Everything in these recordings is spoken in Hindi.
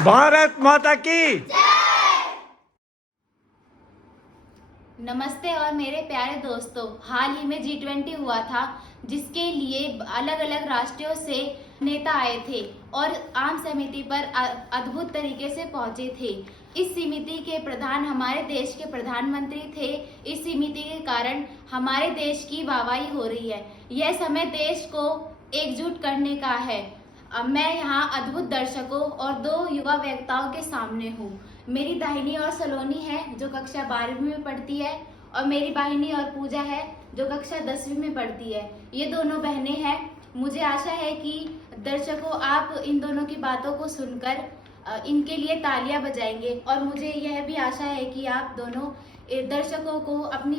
भारत माता की। नमस्ते और मेरे प्यारे दोस्तों, हाल ही में G20 हुआ था जिसके लिए अलग अलग राष्ट्रों से नेता आए थे और आम समिति पर अद्भुत तरीके से पहुंचे थे। इस समिति के प्रधान हमारे देश के प्रधानमंत्री थे। इस समिति के कारण हमारे देश की वाहवाही हो रही है। यह समय देश को एकजुट करने का है। मैं यहाँ अद्भुत दर्शकों और दो युवा वक्ताओं के सामने हूँ। मेरी दाहिनी ओर सलोनी है जो कक्षा 12वीं में पढ़ती है और मेरी बाहिनी और पूजा है जो कक्षा 10वीं में पढ़ती है। ये दोनों बहनें हैं। मुझे आशा है कि दर्शकों आप इन दोनों की बातों को सुनकर इनके लिए तालियां बजाएंगे और मुझे यह भी आशा है कि आप दोनों दर्शकों को अपनी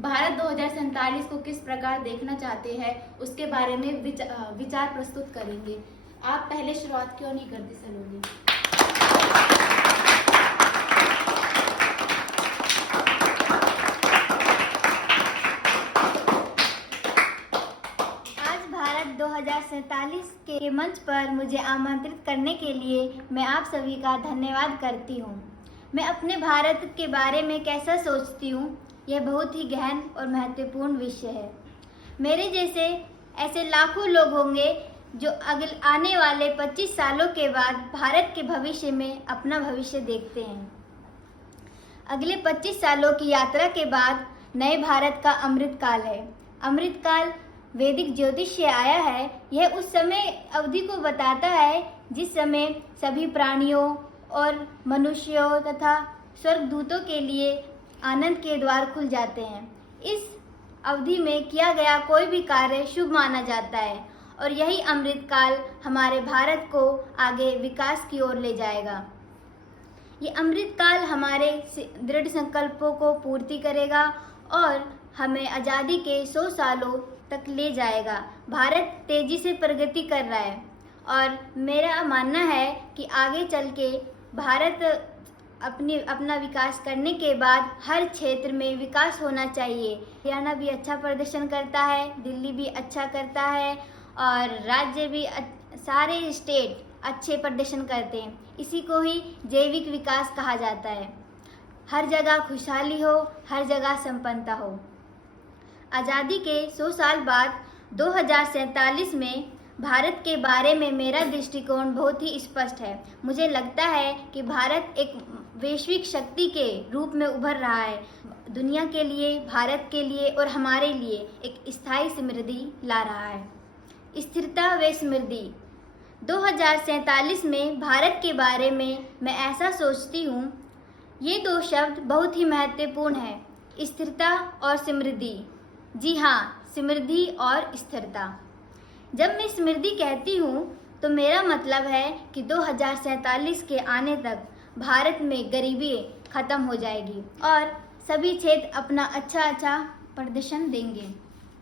भारत 2047 को किस प्रकार देखना चाहते हैं उसके बारे में विचार प्रस्तुत करेंगे। आप पहले शुरुआत क्यों नहीं करती सलोनी? आज भारत 2047 के मंच पर मुझे आमंत्रित करने के लिए मैं आप सभी का धन्यवाद करती हूँ। मैं अपने भारत के बारे में कैसा सोचती हूँ, यह बहुत ही गहन और महत्वपूर्ण विषय है। मेरे जैसे ऐसे लाखों लोग होंगे जो आने वाले 25 सालों के बाद भारत के भविष्य में अपना भविष्य देखते हैं। अगले 25 सालों की यात्रा के बाद नए भारत का अमृत काल है। अमृत काल वैदिक ज्योतिष से आया है। यह उस समय अवधि को बताता है जिस समय सभी प्राणियों और मनुष्यों तथा स्वर्गदूतों के लिए आनंद के द्वार खुल जाते हैं। इस अवधि में किया गया कोई भी कार्य शुभ माना जाता है और यही अमृत काल हमारे भारत को आगे विकास की ओर ले जाएगा। ये अमृत काल हमारे दृढ़ संकल्पों को पूर्ति करेगा और हमें आज़ादी के 100 सालों तक ले जाएगा। भारत तेजी से प्रगति कर रहा है और मेरा मानना है कि आगे चल के भारत अपना विकास करने के बाद हर क्षेत्र में विकास होना चाहिए। हरियाणा भी अच्छा प्रदर्शन करता है, दिल्ली भी अच्छा करता है और राज्य भी सारे स्टेट अच्छे प्रदर्शन करते हैं। इसी को ही जैविक विकास कहा जाता है। हर जगह खुशहाली हो, हर जगह संपन्नता हो। आज़ादी के 100 साल बाद 2047 में भारत के बारे में मेरा दृष्टिकोण बहुत ही स्पष्ट है। मुझे लगता है कि भारत एक वैश्विक शक्ति के रूप में उभर रहा है। दुनिया के लिए, भारत के लिए और हमारे लिए एक स्थायी समृद्धि ला रहा है। स्थिरता व समृद्धि 2047 में भारत के बारे में मैं ऐसा सोचती हूँ। ये दो शब्द बहुत ही महत्वपूर्ण है, स्थिरता और समृद्धि। जी हाँ, समृद्धि और स्थिरता। जब मैं समृद्धि कहती हूँ तो मेरा मतलब है कि 2047 के आने तक भारत में गरीबी खत्म हो जाएगी और सभी क्षेत्र अपना अच्छा प्रदर्शन देंगे।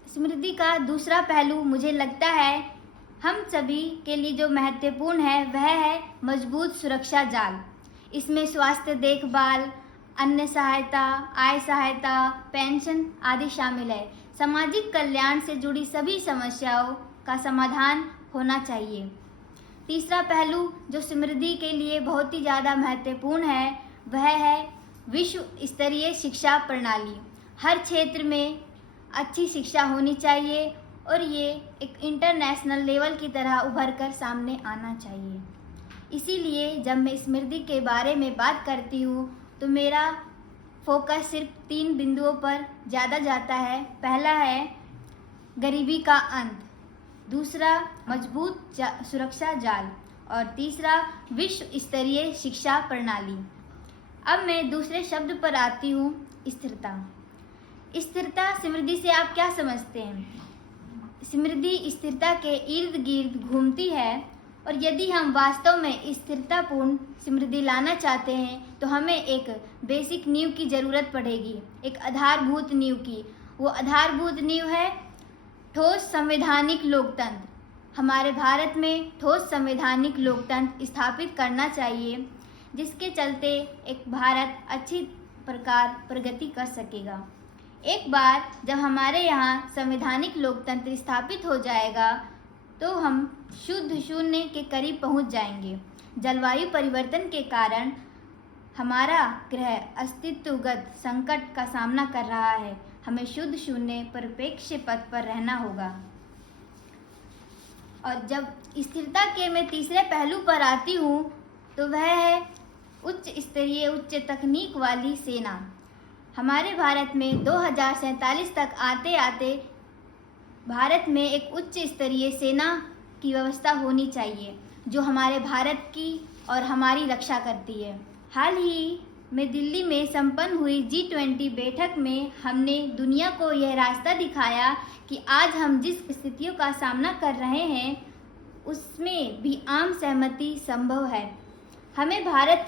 समृद्धि का दूसरा पहलू मुझे लगता है हम सभी के लिए जो महत्वपूर्ण है वह है मजबूत सुरक्षा जाल। इसमें स्वास्थ्य देखभाल, अन्य सहायता, आय सहायता, पेंशन आदि शामिल है। सामाजिक कल्याण से जुड़ी सभी समस्याओं का समाधान होना चाहिए। तीसरा पहलू जो समृद्धि के लिए बहुत ही ज़्यादा महत्वपूर्ण है वह है विश्व स्तरीय शिक्षा प्रणाली। हर क्षेत्र में अच्छी शिक्षा होनी चाहिए और ये एक इंटरनेशनल लेवल की तरह उभर कर सामने आना चाहिए। इसीलिए जब मैं समृद्धि के बारे में बात करती हूँ तो मेरा फोकस सिर्फ 3 बिंदुओं पर ज़्यादा जाता है। पहला है गरीबी का अंत, दूसरा मजबूत सुरक्षा जाल और तीसरा विश्व स्तरीय शिक्षा प्रणाली। अब मैं दूसरे शब्द पर आती हूँ, स्थिरता। स्थिरता समृद्धि से आप क्या समझते हैं? समृद्धि स्थिरता के इर्द गिर्द घूमती है और यदि हम वास्तव में स्थिरतापूर्ण समृद्धि लाना चाहते हैं तो हमें एक बेसिक नींव की ज़रूरत पड़ेगी, एक आधारभूत नींव की। वो आधारभूत नींव है ठोस संवैधानिक लोकतंत्र। हमारे भारत में ठोस संवैधानिक लोकतंत्र स्थापित करना चाहिए जिसके चलते एक भारत अच्छी प्रकार प्रगति कर सकेगा। एक बार जब हमारे यहाँ संवैधानिक लोकतंत्र स्थापित हो जाएगा तो हम शुद्ध शून्य के करीब पहुँच जाएंगे। जलवायु परिवर्तन के कारण हमारा ग्रह अस्तित्वगत संकट का सामना कर रहा है। हमें शुद्ध शून्य परिप्रेक्ष्य पथ पर रहना होगा। और जब स्थिरता के मैं तीसरे पहलू पर आती हूँ तो वह है उच्च स्तरीय उच्च तकनीक वाली सेना। हमारे भारत में 2047 तक आते आते भारत में एक उच्च स्तरीय सेना की व्यवस्था होनी चाहिए जो हमारे भारत की और हमारी रक्षा करती है। हाल ही में दिल्ली में संपन्न हुई G20 बैठक में हमने दुनिया को यह रास्ता दिखाया कि आज हम जिस स्थितियों का सामना कर रहे हैं उसमें भी आम सहमति संभव है। हमें भारत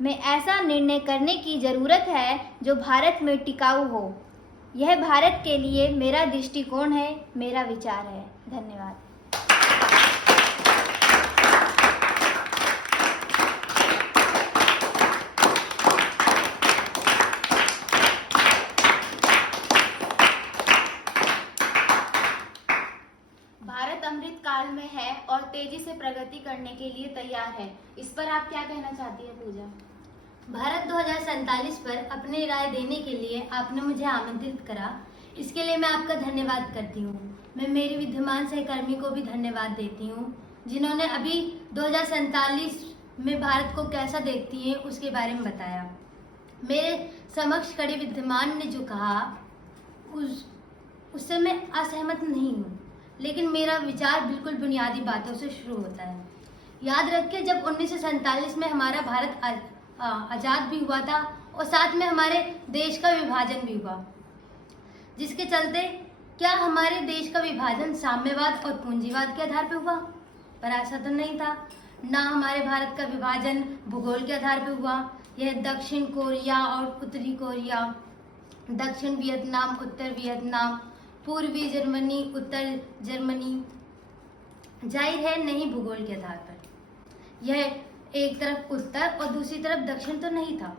में ऐसा निर्णय करने की ज़रूरत है जो भारत में टिकाऊ हो। यह भारत के लिए मेरा दृष्टिकोण है, मेरा विचार है। धन्यवाद। भारत अमृत काल में है और तेजी से प्रगति करने के लिए तैयार है। इस पर आप क्या कहना चाहती हैं पूजा? भारत 2047 पर अपनी राय देने के लिए आपने मुझे आमंत्रित करा, इसके लिए मैं आपका धन्यवाद करती हूँ। मैं मेरी विद्यमान सहकर्मी को भी धन्यवाद देती हूँ जिन्होंने अभी 2047 में भारत को कैसा देखती हैं उसके बारे में बताया। मेरे समक्ष खड़े विद्यमान ने जो कहा उससे मैं असहमत नहीं हूँ, लेकिन मेरा विचार बिल्कुल बुनियादी बातों से शुरू होता है। याद रखिए, जब 1947 में हमारा भारत आज़ाद भी हुआ था और साथ में हमारे देश का विभाजन भी हुआ, जिसके चलते क्या हमारे देश का विभाजन साम्यवाद और पूंजीवाद के आधार पर हुआ? पर ऐसा तो नहीं था। ना हमारे भारत का विभाजन भूगोल के आधार पर हुआ। यह दक्षिण कोरिया और उत्तरी कोरिया, दक्षिण वियतनाम, उत्तर वियतनाम, पूर्वी जर्मनी, उत्तर जर्मनी, जाहिर है नहीं भूगोल के आधार पर। यह एक तरफ उत्तर और दूसरी तरफ दक्षिण तो नहीं था।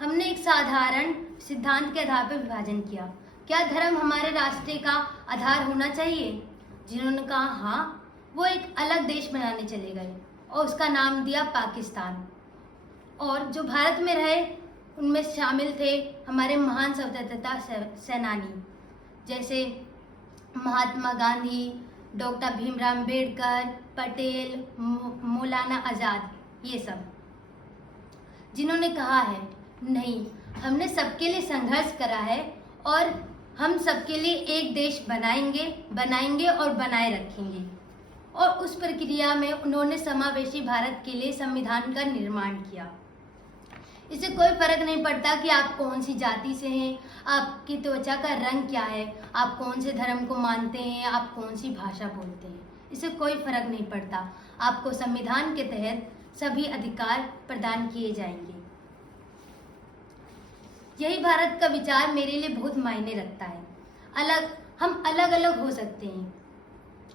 हमने एक साधारण सिद्धांत के आधार पर विभाजन किया। क्या धर्म हमारे राष्ट्र का आधार होना चाहिए? जिन्होंने कहा हाँ, वो एक अलग देश बनाने चले गए और उसका नाम दिया पाकिस्तान। और जो भारत में रहे उनमें शामिल थे हमारे महान स्वतंत्रता सेनानी जैसे महात्मा गांधी, डॉक्टर भीमराव अम्बेडकर, पटेल, मौलाना आज़ाद, ये सब, जिन्होंने कहा है नहीं, हमने सबके लिए संघर्ष करा है और हम सबके लिए एक देश बनाएंगे और बनाए रखेंगे। और उस प्रक्रिया में उन्होंने समावेशी भारत के लिए संविधान का निर्माण किया। इससे कोई फर्क नहीं पड़ता कि आप कौन सी जाति से हैं, आपकी त्वचा का रंग क्या है, आप कौन से धर्म को मानते हैं, आप कौन सी भाषा बोलते हैं, इससे कोई फर्क नहीं पड़ता। आपको संविधान के तहत सभी अधिकार प्रदान किए जाएंगे। यही भारत का विचार मेरे लिए बहुत मायने रखता है। हम अलग अलग हो सकते हैं,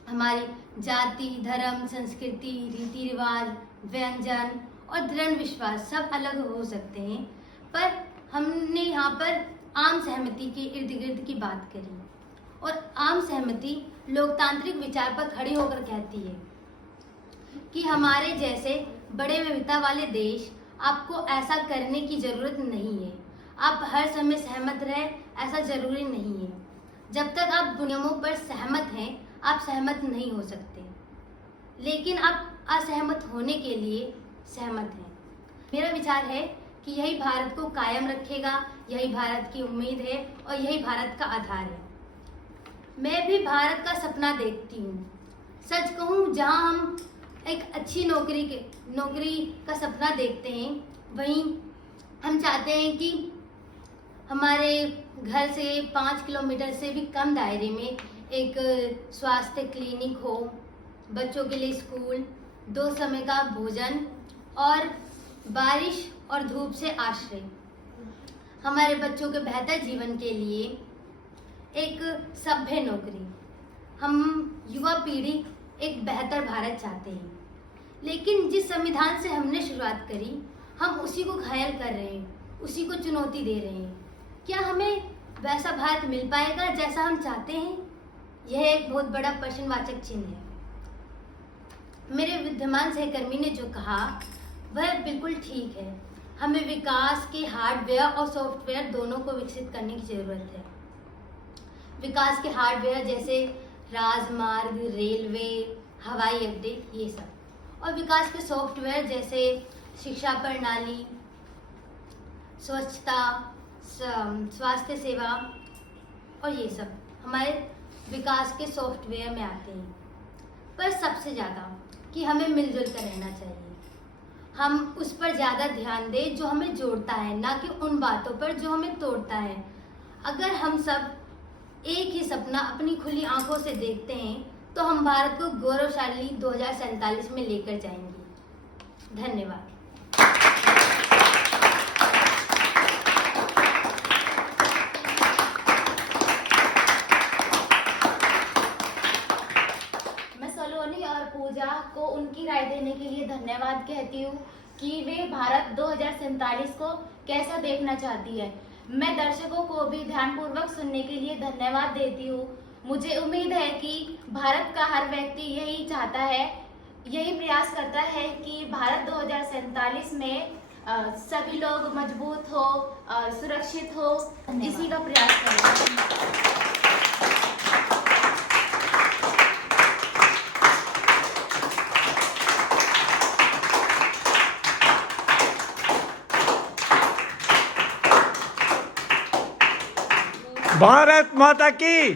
हमारी जाति, धर्म, संस्कृति, रीति रिवाज, व्यंजन और दृढ़ विश्वास सब अलग हो सकते हैं, पर हमने यहाँ पर आम सहमति के इर्द गिर्द की बात करी। और आम सहमति लोकतांत्रिक विचार पर खड़ी होकर कहती है कि हमारे जैसे बड़े विविधता वाले देश, आपको ऐसा करने की जरूरत नहीं है। आप हर समय सहमत रहें, ऐसा जरूरी नहीं है। जब तक आप नियमों पर सहमत हैं, आप सहमत नहीं हो सकते, लेकिन आप असहमत होने के लिए सहमत हैं। मेरा विचार है कि यही भारत को कायम रखेगा, यही भारत की उम्मीद है और यही भारत का आधार है। मैं भी भारत का सपना देखती हूँ। सच कहूँ, जहाँ हम एक अच्छी नौकरी का सपना देखते हैं, वहीं हम चाहते हैं कि हमारे घर से 5 किलोमीटर से भी कम दायरे में एक स्वास्थ्य क्लिनिक हो, बच्चों के लिए स्कूल, 2 समय का भोजन और बारिश और धूप से आश्रय। हमारे बच्चों के बेहतर जीवन के लिए एक सभ्य नौकरी। हम युवा पीढ़ी एक बेहतर भारत चाहते हैं, लेकिन जिस संविधान से हमने शुरुआत करी, हम उसी को घायल कर रहे हैं, उसी को चुनौती दे रहे हैं। क्या हमें वैसा भारत मिल पाएगा जैसा हम चाहते हैं? यह एक बहुत बड़ा प्रश्नवाचक चिन्ह है। मेरे विद्यमान सहकर्मी ने जो कहा वह बिल्कुल ठीक है। हमें विकास के हार्डवेयर और सॉफ्टवेयर दोनों को विकसित करने की जरूरत है। विकास के हार्डवेयर जैसे राजमार्ग, रेलवे, हवाई अड्डे, ये सब, और विकास के सॉफ्टवेयर जैसे शिक्षा प्रणाली, स्वच्छता, स्वास्थ्य सेवा, और ये सब हमारे विकास के सॉफ्टवेयर में आते हैं। पर सबसे ज़्यादा कि हमें मिलजुल कर रहना चाहिए। हम उस पर ज़्यादा ध्यान दें जो हमें जोड़ता है, ना कि उन बातों पर जो हमें तोड़ता है। अगर हम सब एक ही सपना अपनी खुली आंखों से देखते हैं तो हम भारत को गौरवशाली 2047 में लेकर जाएंगे। धन्यवाद। मैं सलोनी और पूजा को उनकी राय देने के लिए धन्यवाद कहती हूँ कि वे भारत 2047 को कैसा देखना चाहती है। मैं दर्शकों को भी ध्यानपूर्वक सुनने के लिए धन्यवाद देती हूँ। मुझे उम्मीद है कि भारत का हर व्यक्ति यही चाहता है, यही प्रयास करता है कि भारत 2047 में सभी लोग मजबूत हो और सुरक्षित हो, इसी का प्रयास करें। भारत माता की